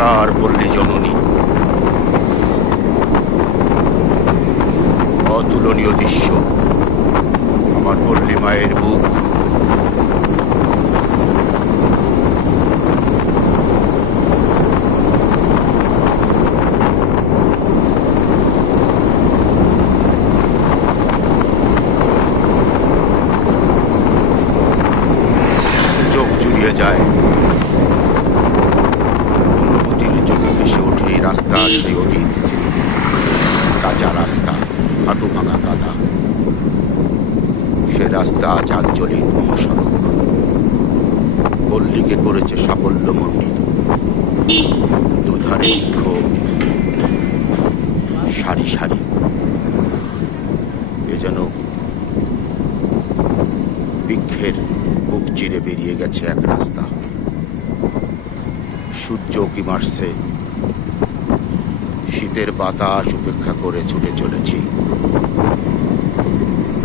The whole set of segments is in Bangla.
নমস্কার পল্লী জননী। অতুলনীয় দৃশ্য। আমার পল্লী মায়ের বুক চোখ জুড়িয়ে যায় অনুভূতির চোখে ভেসে ওঠে সেই অতীত। কাঁচা রাস্তা হাঁটু ভাঙা কাদা সে রাস্তা আজ আঞ্চলিক মহাসড়ক। পল্লীকে করেছে সাফল্য মণ্ডিত। দুধারে বিক্ষোভ সারি সারি। এ যেন বৃক্ষের বুক চিরে বেরিয়ে গেছে এক রাস্তা। সূর্য কি মারছে শীতের বাতাস উপেক্ষা করে ছুটে চলেছি।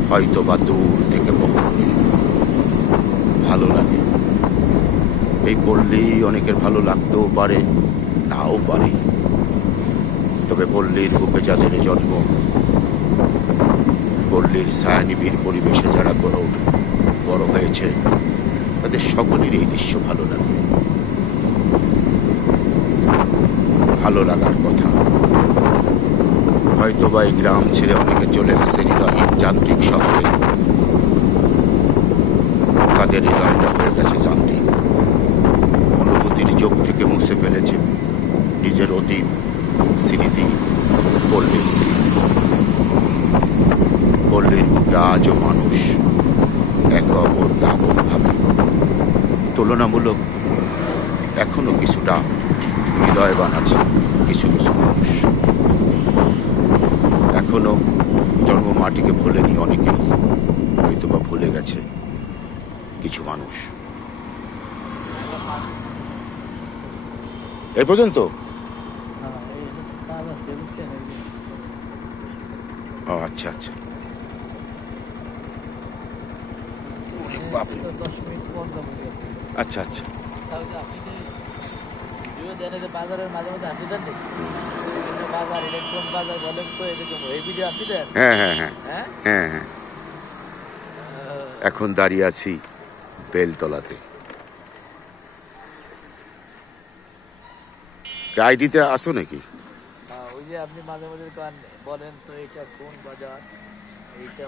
হয়তো বা দূর থেকে বহু ভালো লাগে। এই পল্লী অনেকের ভালো লাগতেও পারে, নাও পারে। তবে পল্লীর বুকে যাদের জন্ম, পল্লীর ছায়ানিবিড় পরিবেশে যারা বড় বড় হয়েছে, তাদের সকলের এই দৃশ্য ভালো লাগবে। ভালো লাগার কথা। হয়তো বা এই গ্রাম ছেড়ে অনেকে চলে গেছে হৃদয়হীন যান্ত্রিক শহরে। তাদের হৃদয়টা হয়ে গেছে যান্ত্রিক। অনুভূতির চোখ থেকে মুছে ফেলেছে নিজের অতীত, স্মৃতি, পল্লীর স্মৃতি। পল্লীর বুকে আজও মানুষ, একে অপরকে আপন ভাবে। তুলনামূলক এখনও কিছুটা হৃদয়বান আছে কিছু কিছু মানুষ। এখনও জন্ম মাটিকে ভোলেনি অনেকেই হয়তো বা ভুলে গেছে কিছু মানুষ। এই পর্যন্ত? ও আচ্ছা আচ্ছা। আচ্ছা আচ্ছা। তাহলে যে যে ভিডিও দেন এই যে বাজারের মাঝে মাঝে আপনি দেন বাজার এটা বাজার বলেন তো এরকম এই ভিডিও আপনি দেন। হ্যাঁ হ্যাঁ হ্যাঁ। হ্যাঁ? হ্যাঁ হ্যাঁ। এখন দাঁড়িয়ে আছি বেলতলাতে। আইডিতে আসো নাকি? ওই যে আপনি মাঝে মাঝে বলেন তো এটা কোন বাজার? এইটা